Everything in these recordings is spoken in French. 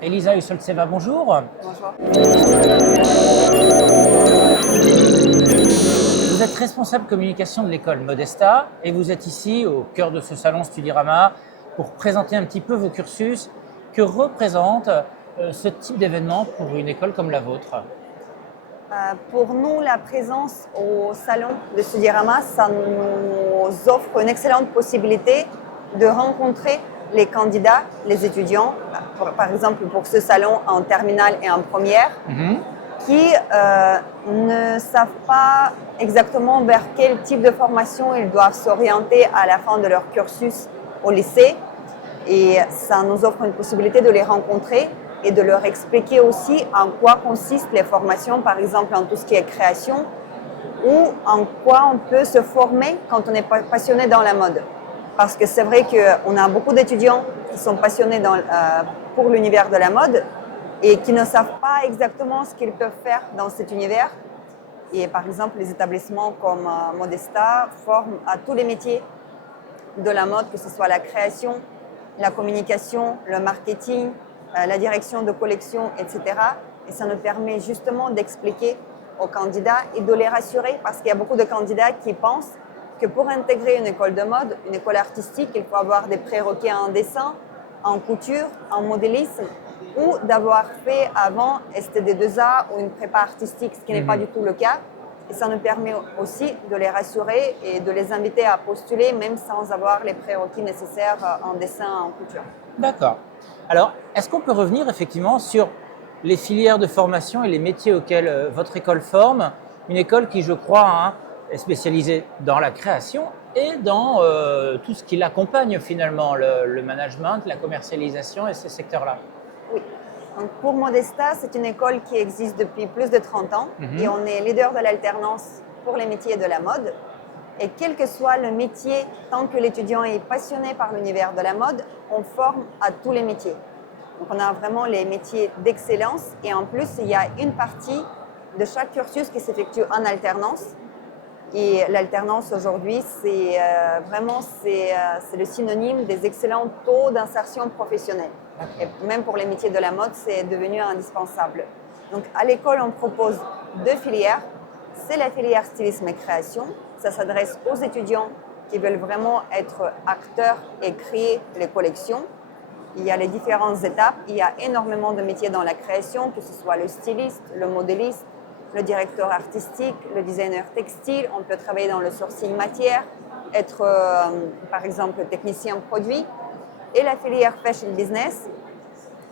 Elisa Ussoltseva, bonjour. Bonjour. Vous êtes responsable communication de l'école Modesta et vous êtes ici au cœur de ce salon Studirama pour présenter un petit peu vos cursus. Que représente ce type d'événement pour une école comme la vôtre? Pour nous, la présence au salon de Studirama, ça nous offre une excellente possibilité de rencontrer les candidats, les étudiants, par exemple pour ce salon en terminale et en première, qui ne savent pas exactement vers quel type de formation ils doivent s'orienter à la fin de leur cursus au lycée. Et ça nous offre une possibilité de les rencontrer et de leur expliquer aussi en quoi consistent les formations, par exemple en tout ce qui est création, ou en quoi on peut se former quand on est passionné dans la mode. Parce que c'est vrai qu'on a beaucoup d'étudiants qui sont passionnés pour l'univers de la mode et qui ne savent pas exactement ce qu'ils peuvent faire dans cet univers. Et par exemple, les établissements comme Modesta forment à tous les métiers de la mode, que ce soit la création, la communication, le marketing, la direction de collection, etc. Et ça nous permet justement d'expliquer aux candidats et de les rassurer parce qu'il y a beaucoup de candidats qui pensent que pour intégrer une école de mode, une école artistique, il faut avoir des prérequis en dessin, en couture, en modélisme ou d'avoir fait avant STD2A ou une prépa artistique, ce qui n'est pas du tout le cas. Et ça nous permet aussi de les rassurer et de les inviter à postuler même sans avoir les prérequis nécessaires en dessin, en couture. D'accord. Alors, est-ce qu'on peut revenir effectivement sur les filières de formation et les métiers auxquels votre école forme? Une école qui, je crois, est spécialisée dans la création et dans tout ce qui l'accompagne finalement, le management, la commercialisation et ces secteurs-là. Oui. Donc pour Modesta, c'est une école qui existe depuis plus de 30 ans et on est leader de l'alternance pour les métiers de la mode. Et quel que soit le métier, tant que l'étudiant est passionné par l'univers de la mode, on forme à tous les métiers. Donc on a vraiment les métiers d'excellence et en plus, il y a une partie de chaque cursus qui s'effectue en alternance. Et l'alternance aujourd'hui, c'est le synonyme des excellents taux d'insertion professionnelle. Et même pour les métiers de la mode, c'est devenu indispensable. Donc à l'école, on propose deux filières. C'est la filière stylisme et création. Ça s'adresse aux étudiants qui veulent vraiment être acteurs et créer les collections. Il y a les différentes étapes. Il y a énormément de métiers dans la création, que ce soit le styliste, le modéliste, le directeur artistique, le designer textile. On peut travailler dans le sourcing matière, être par exemple technicien produit. Et la filière fashion business,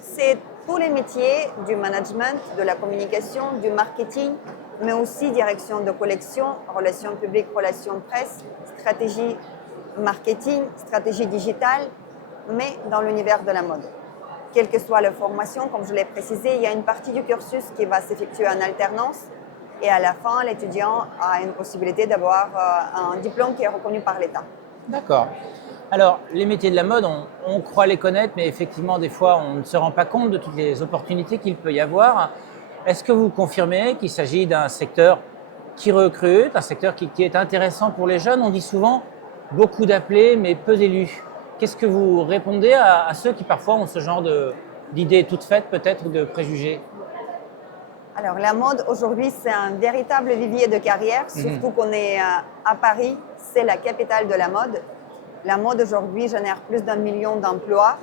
c'est tous les métiers du management, de la communication, du marketing, mais aussi direction de collection, relations publiques, relations presse, stratégie marketing, stratégie digitale, mais dans l'univers de la mode. Quelle que soit la formation, comme je l'ai précisé, il y a une partie du cursus qui va s'effectuer en alternance et à la fin, l'étudiant a une possibilité d'avoir un diplôme qui est reconnu par l'État. D'accord. Alors, les métiers de la mode, on croit les connaître, mais effectivement, des fois, on ne se rend pas compte de toutes les opportunités qu'il peut y avoir. Est-ce que vous confirmez qu'il s'agit d'un secteur qui recrute, un secteur qui est intéressant pour les jeunes? On dit souvent beaucoup d'appelés, mais peu d'élus. Qu'est-ce que vous répondez à ceux qui parfois ont ce genre d'idées toutes faites peut-être ou de préjugés? Alors la mode aujourd'hui, c'est un véritable vivier de carrière, surtout qu'on est à Paris, c'est la capitale de la mode. La mode aujourd'hui génère plus d'1 million d'emplois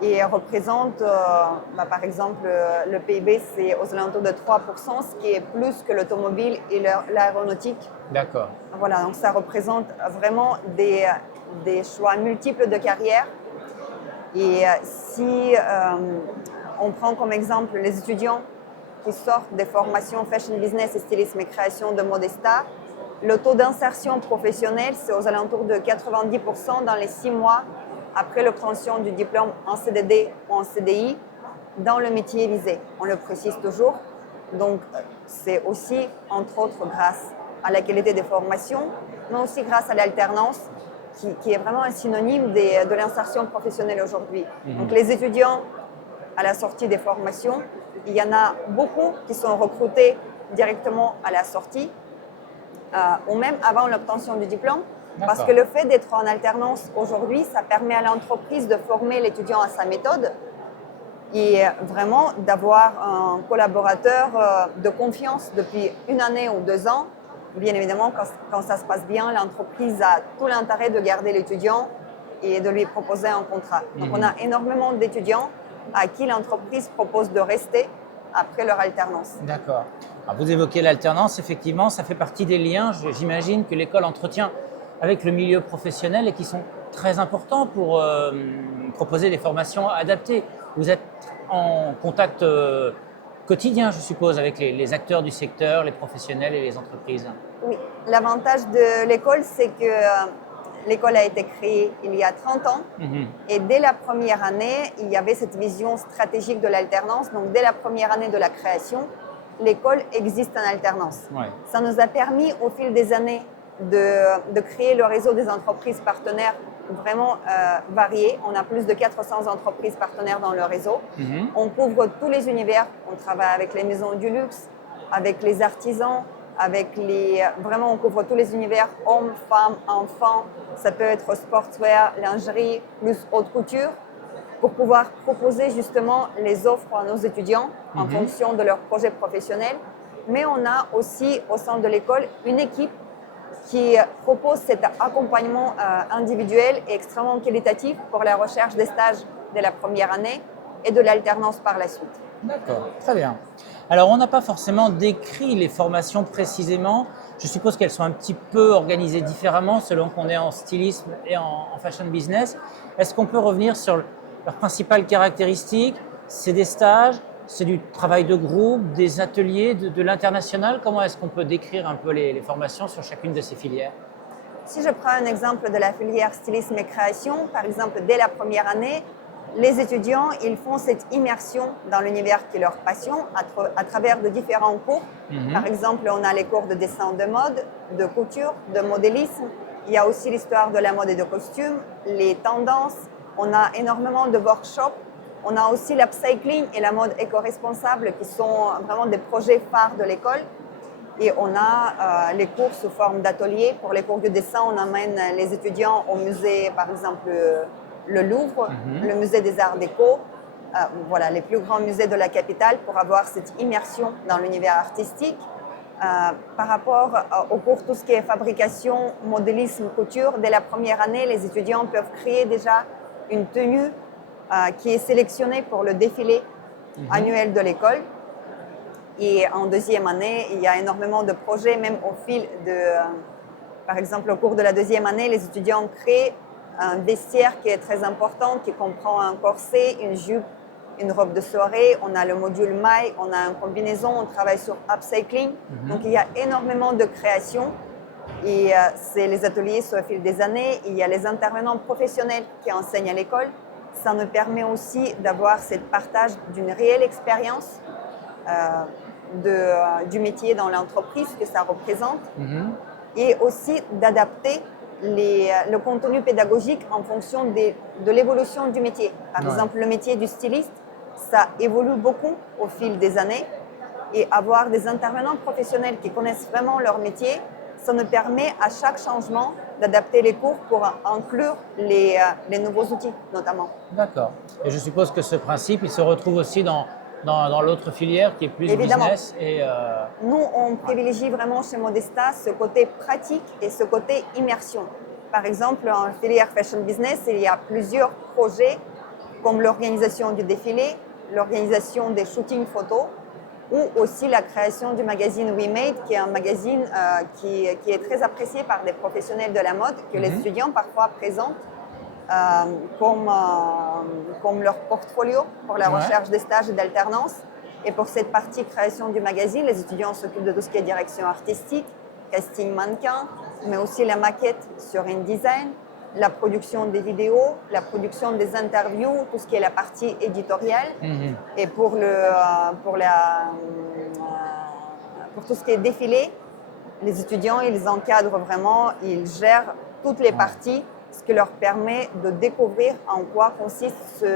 et représente, par exemple, le PIB, c'est aux alentours de 3%, ce qui est plus que l'automobile et l'aéronautique. D'accord. Voilà, donc ça représente vraiment des choix multiples de carrière. Et si on prend comme exemple les étudiants qui sortent des formations fashion business et stylisme et création de Modesta, le taux d'insertion professionnelle, c'est aux alentours de 90% dans les 6 mois après l'obtention du diplôme en CDD ou en CDI dans le métier visé. On le précise toujours. Donc, c'est aussi, entre autres, grâce à la qualité des formations, mais aussi grâce à l'alternance, qui est vraiment un synonyme de l'insertion professionnelle aujourd'hui. Donc, les étudiants, à la sortie des formations, il y en a beaucoup qui sont recrutés directement à la sortie ou même avant l'obtention du diplôme. Parce que le fait d'être en alternance aujourd'hui, ça permet à l'entreprise de former l'étudiant à sa méthode et vraiment d'avoir un collaborateur de confiance depuis 1 année ou 2 ans. Bien évidemment, quand ça se passe bien, l'entreprise a tout l'intérêt de garder l'étudiant et de lui proposer un contrat. Donc, on a énormément d'étudiants à qui l'entreprise propose de rester après leur alternance. D'accord. Alors, vous évoquez l'alternance, effectivement, ça fait partie des liens, j'imagine, que l'école entretient avec le milieu professionnel et qui sont très importants pour proposer des formations adaptées. Vous êtes en contact quotidien, je suppose, avec les acteurs du secteur, les professionnels et les entreprises. Oui, l'avantage de l'école, c'est que l'école a été créée il y a 30 ans et dès la première année, il y avait cette vision stratégique de l'alternance. Donc, dès la première année de la création, l'école existe en alternance. Ouais. Ça nous a permis au fil des années de créer le réseau des entreprises partenaires vraiment varié. On a plus de 400 entreprises partenaires dans le réseau. On couvre tous les univers. On travaille avec les maisons du luxe, avec les artisans, vraiment, on couvre tous les univers, hommes, femmes, enfants. Ça peut être sportswear, lingerie, plus haute couture, pour pouvoir proposer justement les offres à nos étudiants en fonction de leurs projets professionnels. Mais on a aussi au sein de l'école une équipe qui propose cet accompagnement individuel et extrêmement qualitatif pour la recherche des stages de la première année et de l'alternance par la suite. D'accord, très bien. Alors, on n'a pas forcément décrit les formations précisément. Je suppose qu'elles sont un petit peu organisées différemment selon qu'on est en stylisme et en fashion business. Est-ce qu'on peut revenir sur leurs principales caractéristiques? C'est des stages, c'est du travail de groupe, des ateliers, de l'international. Comment est-ce qu'on peut décrire un peu les formations sur chacune de ces filières? Si je prends un exemple de la filière stylisme et création, par exemple, dès la première année, les étudiants, ils font cette immersion dans l'univers qui est leur passion à travers de différents cours. Par exemple, on a les cours de dessin de mode, de couture, de modélisme. Il y a aussi l'histoire de la mode et de costumes, les tendances. On a énormément de workshops. On a aussi l'upcycling et la mode éco-responsable qui sont vraiment des projets phares de l'école. Et on a les cours sous forme d'ateliers. Pour les cours de dessin, on amène les étudiants au musée, par exemple, le Louvre, le musée des Arts Déco, voilà, les plus grands musées de la capitale pour avoir cette immersion dans l'univers artistique. Par rapport au cours tout ce qui est fabrication, modélisme, couture, dès la première année, les étudiants peuvent créer déjà une tenue qui est sélectionnée pour le défilé annuel de l'école. Et en deuxième année, il y a énormément de projets, même au fil par exemple, au cours de la deuxième année, les étudiants créent un vestiaire qui est très important, qui comprend un corset, une jupe, une robe de soirée. On a le module maille, on a une combinaison, on travaille sur upcycling. Donc, il y a énormément de créations et c'est les ateliers au fil des années. Il y a les intervenants professionnels qui enseignent à l'école. Ça nous permet aussi d'avoir ce partage d'une réelle expérience du métier dans l'entreprise que ça représente et aussi d'adapter le contenu pédagogique en fonction de l'évolution du métier. Par exemple, le métier du styliste, ça évolue beaucoup au fil des années et avoir des intervenants professionnels qui connaissent vraiment leur métier, ça nous permet à chaque changement d'adapter les cours pour inclure les nouveaux outils notamment. D'accord. Et je suppose que ce principe, il se retrouve aussi dans l'autre filière qui est plus Évidemment. business. Nous, on privilégie vraiment chez Modesta ce côté pratique et ce côté immersion. Par exemple, en filière fashion business, il y a plusieurs projets comme l'organisation du défilé, l'organisation des shootings photos ou aussi la création du magazine We Made, qui est un magazine qui est très apprécié par des professionnels de la mode, que les étudiants parfois présentent comme leur portfolio pour la recherche des stages et d'alternance. Et pour cette partie création du magazine, les étudiants s'occupent de tout ce qui est direction artistique, casting mannequin, mais aussi la maquette sur InDesign, la production des vidéos, la production des interviews, tout ce qui est la partie éditoriale. Et pour tout ce qui est défilé, les étudiants, ils encadrent vraiment, ils gèrent toutes les parties, ce qui leur permet de découvrir en quoi consiste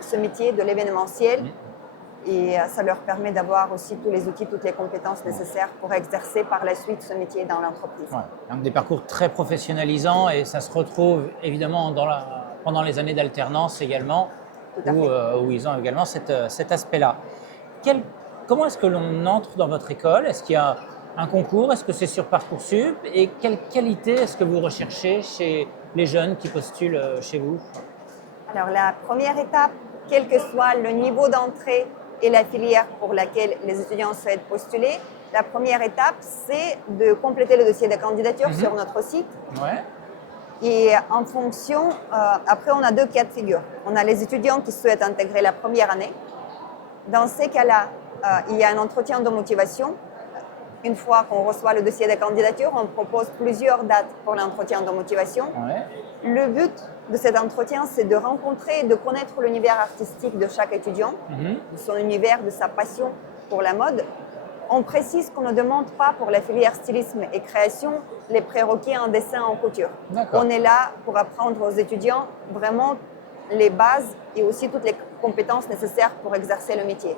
ce métier de l'événementiel. Et ça leur permet d'avoir aussi tous les outils, toutes les compétences nécessaires pour exercer par la suite ce métier dans l'entreprise. Donc des parcours très professionnalisants et ça se retrouve évidemment pendant les années d'alternance également. à fait. où ils ont également cet aspect-là. Comment est-ce que l'on entre dans votre école? Est-ce qu'il y a un concours? Est-ce que c'est sur Parcoursup? Et quelle qualité est-ce que vous recherchez chez les jeunes qui postulent chez vous? Alors la première étape, quel que soit le niveau d'entrée et la filière pour laquelle les étudiants souhaitent postuler, la première étape, c'est de compléter le dossier de candidature sur notre site. Ouais. Et en fonction, après on a deux cas de figure. On a les étudiants qui souhaitent intégrer la première année. Dans ces cas-là, il y a un entretien de motivation. Une fois qu'on reçoit le dossier de candidature, on propose plusieurs dates pour l'entretien de motivation. Ouais. Le but de cet entretien, c'est de rencontrer et de connaître l'univers artistique de chaque étudiant, de son univers, de sa passion pour la mode. On précise qu'on ne demande pas pour la filière stylisme et création les prérequis en dessin en couture. D'accord. On est là pour apprendre aux étudiants vraiment les bases et aussi toutes les compétences nécessaires pour exercer le métier.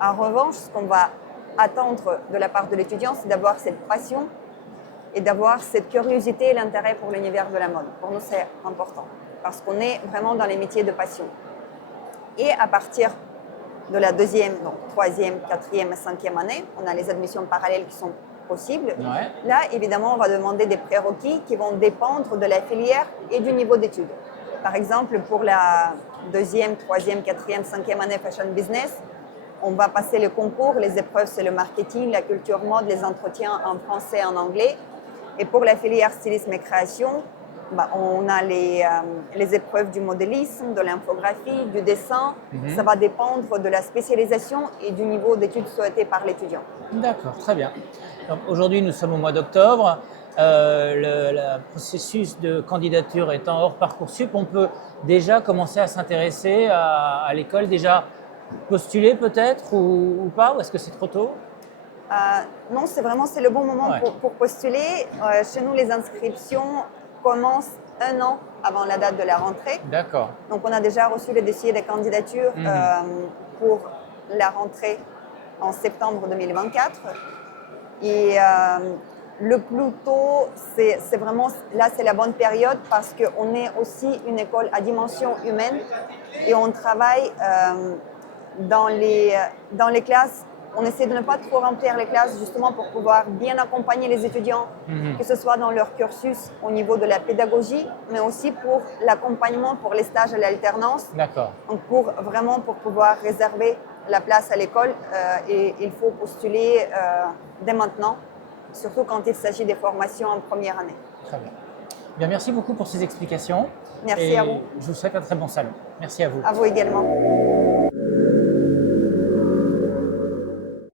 En revanche, ce qu'on va attendre de la part de l'étudiant, c'est d'avoir cette passion et d'avoir cette curiosité et l'intérêt pour l'univers de la mode. Pour nous, c'est important parce qu'on est vraiment dans les métiers de passion. Et à partir de la deuxième, donc troisième, quatrième et cinquième année, on a les admissions parallèles qui sont possibles. Ouais. Là, évidemment, on va demander des prérequis qui vont dépendre de la filière et du niveau d'études. Par exemple, pour la deuxième, troisième, quatrième, cinquième année Fashion Business, on va passer le concours. Les épreuves, c'est le marketing, la culture mode, les entretiens en français et en anglais. Et pour la filière stylisme et création, on a les épreuves du modélisme, de l'infographie, du dessin. Ça va dépendre de la spécialisation et du niveau d'études souhaité par l'étudiant. D'accord, très bien. Aujourd'hui, nous sommes au mois d'octobre. Le processus de candidature étant hors Parcoursup, on peut déjà commencer à s'intéresser à l'école, déjà postuler peut-être ou pas, ou est-ce que c'est trop tôt? Non, c'est le bon moment pour postuler. Chez nous, les inscriptions commencent un an avant la date de la rentrée. D'accord. Donc, on a déjà reçu le dossier de candidature pour la rentrée en septembre 2024. Et le plus tôt, c'est vraiment, là, c'est la bonne période parce qu'on est aussi une école à dimension humaine et on travaille dans les classes. On essaie de ne pas trop remplir les classes justement pour pouvoir bien accompagner les étudiants, que ce soit dans leur cursus au niveau de la pédagogie, mais aussi pour l'accompagnement pour les stages et l'alternance. D'accord. Donc pour pouvoir réserver la place à l'école, il faut postuler dès maintenant, surtout quand il s'agit des formations en première année. Très bien. Bien, merci beaucoup pour ces explications. Merci à vous. Je vous souhaite un très bon salon. Merci à vous. À vous également.